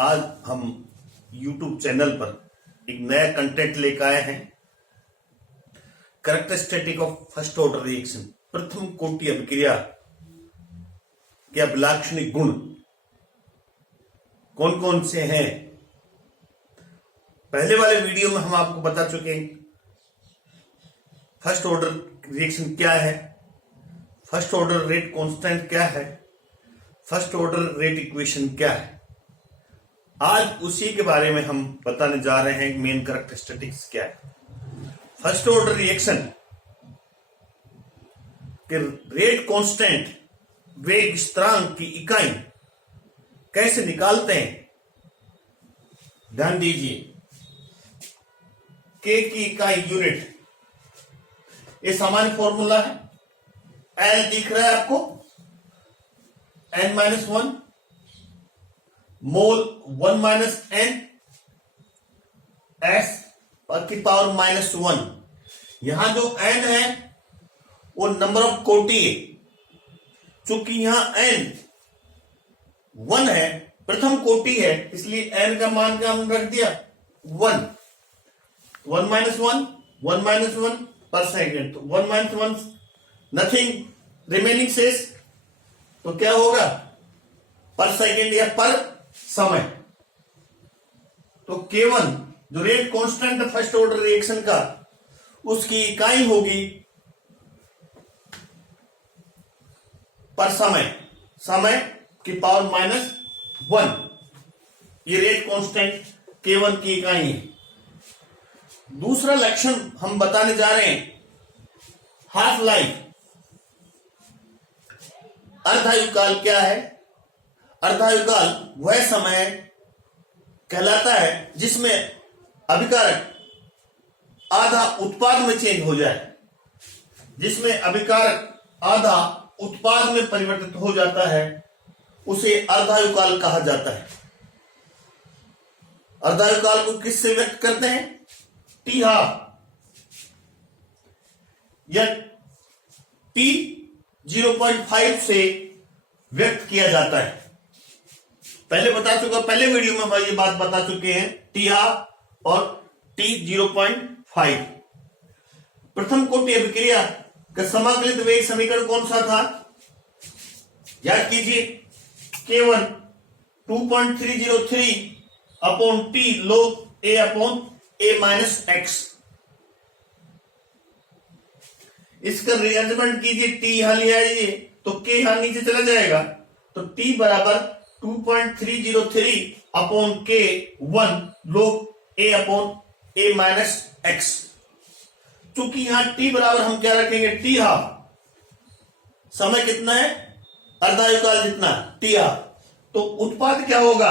आज हम YouTube channel पर एक नया कंटेंट लेकर आए हैं। Characteristic of first order reaction, प्रथम कोटि अभिक्रिया के अभिलाक्षणिक गुण कौन कौन से हैं। पहले वाले वीडियो में हम आपको बता चुके हैं फर्स्ट ऑर्डर रिएक्शन क्या है, फर्स्ट ऑर्डर रेट कांस्टेंट क्या है, फर्स्ट ऑर्डर रेट इक्वेशन क्या है। आज उसी के बारे में हम बताने जा रहे हैं मेन कैरेक्टरिस्टिक्स क्या है। फर्स्ट ऑर्डर रिएक्शन के रेट कांस्टेंट वेग स्थिरांक की इकाई कैसे निकालते हैं, ध्यान दीजिए। के की इकाई यूनिट, ये सामान्य फॉर्मूला है। एल दिख रहा है आपको, n-1 मोल 1 - n s की पावर -1। यहां जो n है वो नंबर ऑफ कोटि है। चूंकि यहां n 1 है, प्रथम कोटि है, इसलिए n का मान क्या हमने रख दिया 1। 1 - 1 पर सेकेंड, तो 1 - 1 नथिंग रिमेनिंग शेष, तो क्या होगा पर सेकेंड या पर समय। तो K1 जो रेट कांस्टेंट है फर्स्ट ऑर्डर रिएक्शन का, उसकी इकाई होगी पर समय, समय की पावर -1। ये रेट कांस्टेंट K1 की इकाई है। दूसरा लक्षण हम बताने जा रहे हैं हाफ लाइफ। अर्धायुकाल क्या है? अर्धायुकाल वह समय कहलाता है जिसमें अभिकारक आधा उत्पाद में चेंज हो जाए, जिसमें अभिकारक आधा उत्पाद में परिवर्तित हो जाता है, उसे अर्धायुकाल कहा जाता है। अर्धायुकाल को किससे व्यक्त करते हैं? टी हाफ या टी 0.5 से व्यक्त किया जाता है। पहले वीडियो में हम ये बात बता चुके हैं, टी हाफ और टी 0.5। प्रथम कोटि अभिक्रिया का समाकलित वेग समीकरण कौन सा था? याद कीजिए, K1 2.303 upon T log a upon a - x। इसका रिअरेंजमेंट कीजिए, टी यहां ले आइए तो के यहां नीचे चला जाएगा, तो टी बराबर 2.303 upon K1 log a upon a - x। चूंकि यहां टी बराबर हम क्या रखेंगे, टी हाफ, समय कितना है अर्धायुकाल जितना, टी हाफ, तो उत्पाद क्या होगा?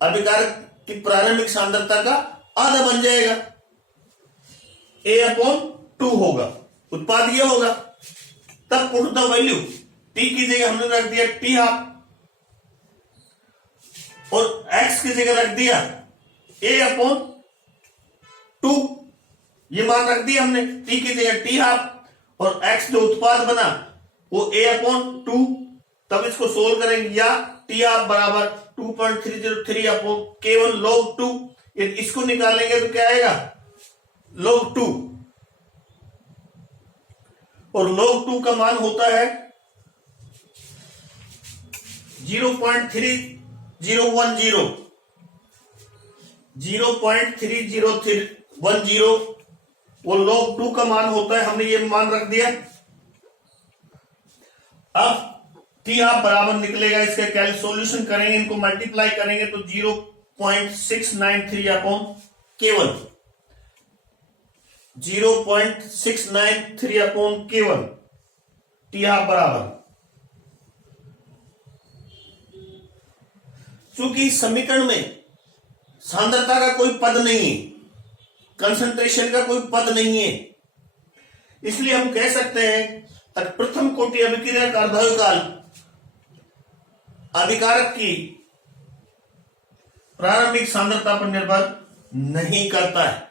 अभिकारक की प्रारंभिक सांद्रता का आधा बन जाएगा, a/2 होगा, उत्पाद ये होगा। तब पुट द वैल्यू, टी की जगह हमने रख दिया टी हाफ और x की जगह रख दिया a/2। ये मान रख दिया हमने, टी की जगह टी हाफ और x जो उत्पाद बना वो a/2। तब इसको सोल्व करेंगे, या टी हाफ बराबर 2.303 अपॉन K1 log 2। यदि इसको निकालेंगे तो क्या आएगा log 2, और log 2 का मान होता है 0.3010। 0.3010 वो log 2 का मान होता है, हमने ये मान रख दिया। अब टी हाफ बराबर निकलेगा, इसका क्या सॉल्यूशन करेंगे, इनको मल्टीप्लाई करेंगे तो 0.693 upon K1, 0.693 upon K1 T half बराबर। चूंकि समीकरण में सांद्रता का कोई पद नहीं है, कंसंट्रेशन का कोई पद नहीं है, इसलिए हम कह सकते हैं प्रथम कोटि अभिक्रिया का अर्धायुकाल अभिकारक की प्रारंभिक सांद्रता पर निर्भर नहीं करता है।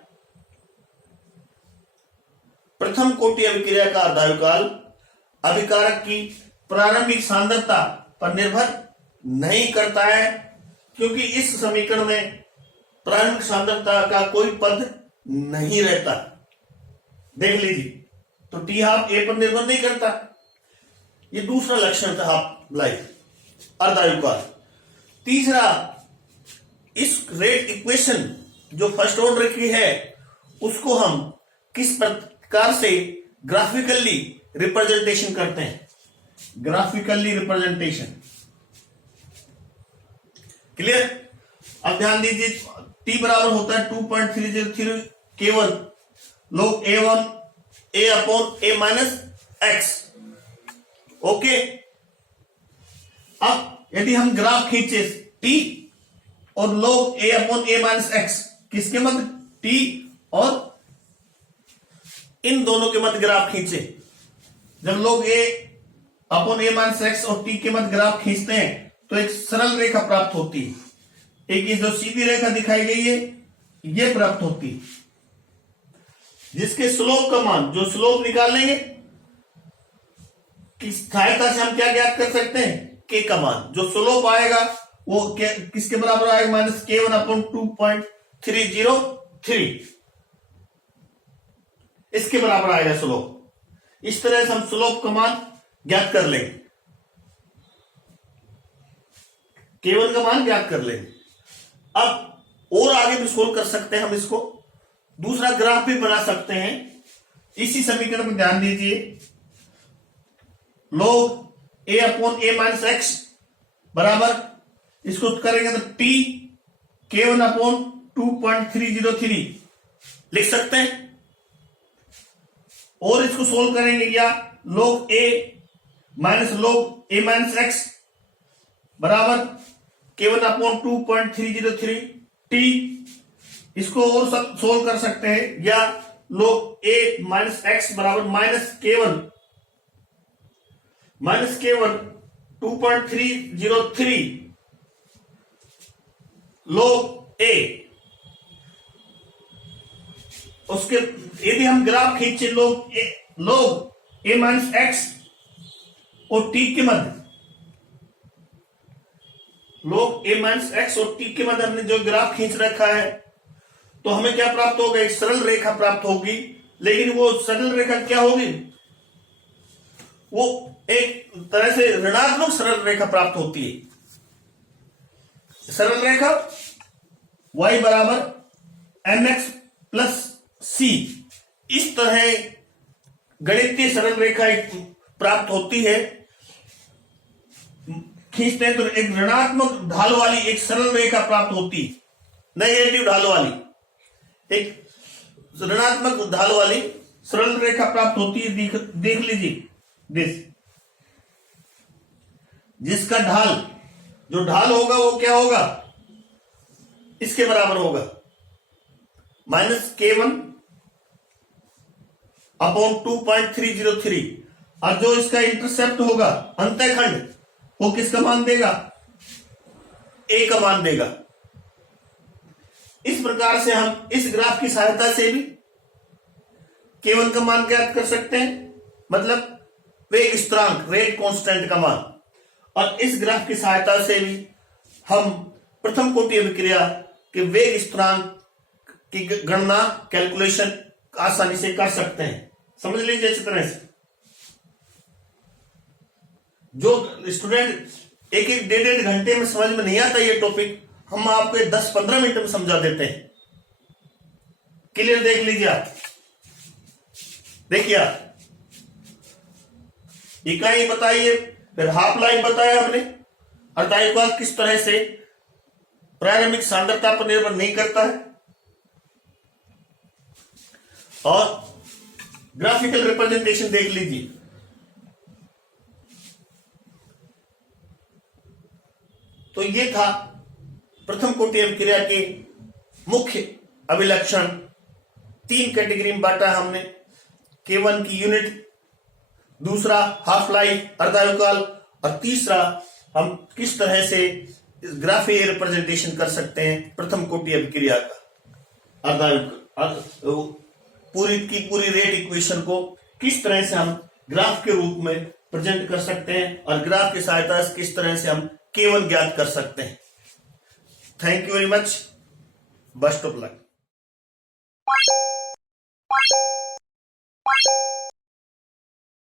प्रथम कोटि अभिक्रिया का अर्धायुकाल अभिकारक की प्रारंभिक सांद्रता पर निर्भर नहीं करता है, क्योंकि इस समीकरण में प्रारंभिक सांद्रता का कोई पद नहीं रहता। देख लीजिए, तो टी हाफ ए पर निर्भर नहीं करता। ये दूसरा लक्षण था हाफ लाइफ, अर्धायुकाल। तीसरा, इस रेट इक्वेशन जो फर्स्ट ऑर्डर की है उसको हम किस प्रकार से ग्राफिकली रिप्रेजेंटेशन करते हैं। Graphically representation clear. अब ध्यान दीजिए, टी बराबर होता है 2.303 K1 log A1 A upon A minus x. Okay, अब यदि हम ग्राफ खींचे टी और log A upon A minus x, किसके मध्य? टी और इन दोनों के मध्य ग्राफ खींचे। जब log A upon A minus x और टी के मध्य ग्राफ खींचते हैं तो एक सरल रेखा प्राप्त होती है। एक जो सीधी रेखा दिखाई गई है ये प्राप्त होती है, जिसके स्लोप का मान, जो स्लोप निकालेंगे की सहायता से हम क्या ज्ञात कर सकते हैं? के का मान। जो स्लोप आएगा वो किसके बराबर आएगा? माइनस K1 अपॉन 2.303, इसके बराबर आएगा स्लोप। इस तरह से हम स्लोप का मान ज्ञात कर लेंगे, K1 का मान ज्ञात कर लेंगे। अब और आगे भी सोल्व कर सकते हैं हम इसको, दूसरा ग्राफ भी बना सकते हैं। इसी समीकरण में ध्यान दीजिए, log A upon A minus x बराबर, इसको करेंगे तो T K1 अपॉन 2.303 लिख सकते हैं। और इसको सोल्व करेंगे या log A minus log A minus x बराबर K1 अपॉन 2.303 T, इसको और सोल्व कर सकते हैं या log A माइनस एक्स बराबर माइनस K1 2.303 log A। उसके यदि हम ग्राफ खींचे log A माइनस एक्स और T के मध्य, log A माइनस एक्स और T के मध्य हमने जो ग्राफ खींच रखा है, तो हमें क्या प्राप्त होगा? एक सरल रेखा प्राप्त होगी। लेकिन वो सरल रेखा क्या होगी? वो एक तरह से ऋणात्मक सरल रेखा प्राप्त होती है। सरल रेखा y बराबर mx प्लस c, इस तरह गणितीय सरल रेखा प्राप्त होती है। खींचते हैं तो एक ऋणात्मक ढाल वाली एक सरल रेखा प्राप्त होती है, नेगेटिव ढाल वाली एक ऋणात्मक ढाल वाली सरल रेखा प्राप्त होती है। देख लीजिए दिस, जिसका ढाल, जो ढाल होगा वो क्या होगा? इसके बराबर होगा माइनस K1 अपॉन 2.303, और जो इसका इंटरसेप्ट होगा, अंतःखंड, वो किसका मान देगा? A का मान देगा। इस प्रकार से हम इस ग्राफ की सहायता से भी K1 का मान ज्ञात कर सकते हैं, मतलब वेग स्थिरांक, रेट कांस्टेंट का मान। और इस ग्राफ की सहायता से भी हम प्रथम कोटि अभिक्रिया के वेग स्थिरांक की गणना, कैलकुलेशन आसानी से कर सकते हैं। समझ लीजिए अच्छी तरह से। जो स्टूडेंट एक एक डेढ़ घंटे में समझ में नहीं आता ये टॉपिक, हम आपको 10-15 मिनट में समझा देते हैं। क्लियर? देख लीजिए आप, देखिए आप, इकाई बताइए, फिर हाफ लाइफ बताया हमने। अर्धायुकाल किस तरह से प्रारंभिक सांद्रता पर निर्भर नहीं करता है, और ग्राफिकल रिप्रेजेंटेशन देख लीजिए। तो ये था प्रथम कोटि अभिक्रिया के मुख्य अभिलक्षण। 3 कैटेगरी में बांटा हमने, K1 की यूनिट, दूसरा हाफ लाइफ अर्धायुकाल, और तीसरा हम किस तरह से ग्राफिकल रिप्रेजेंटेशन कर सकते हैं प्रथम कोटि अभिक्रिया का। अर्धायुकाल पूरी की पूरी रेट इक्वेशन को किस तरह से हम ग्राफ के रूप में प्रेजेंट कर सकते हैं, और ग्राफ की सहायता से किस तरह से हम K1 ज्ञात कर सकते हैं। Thank you very much, best of luck.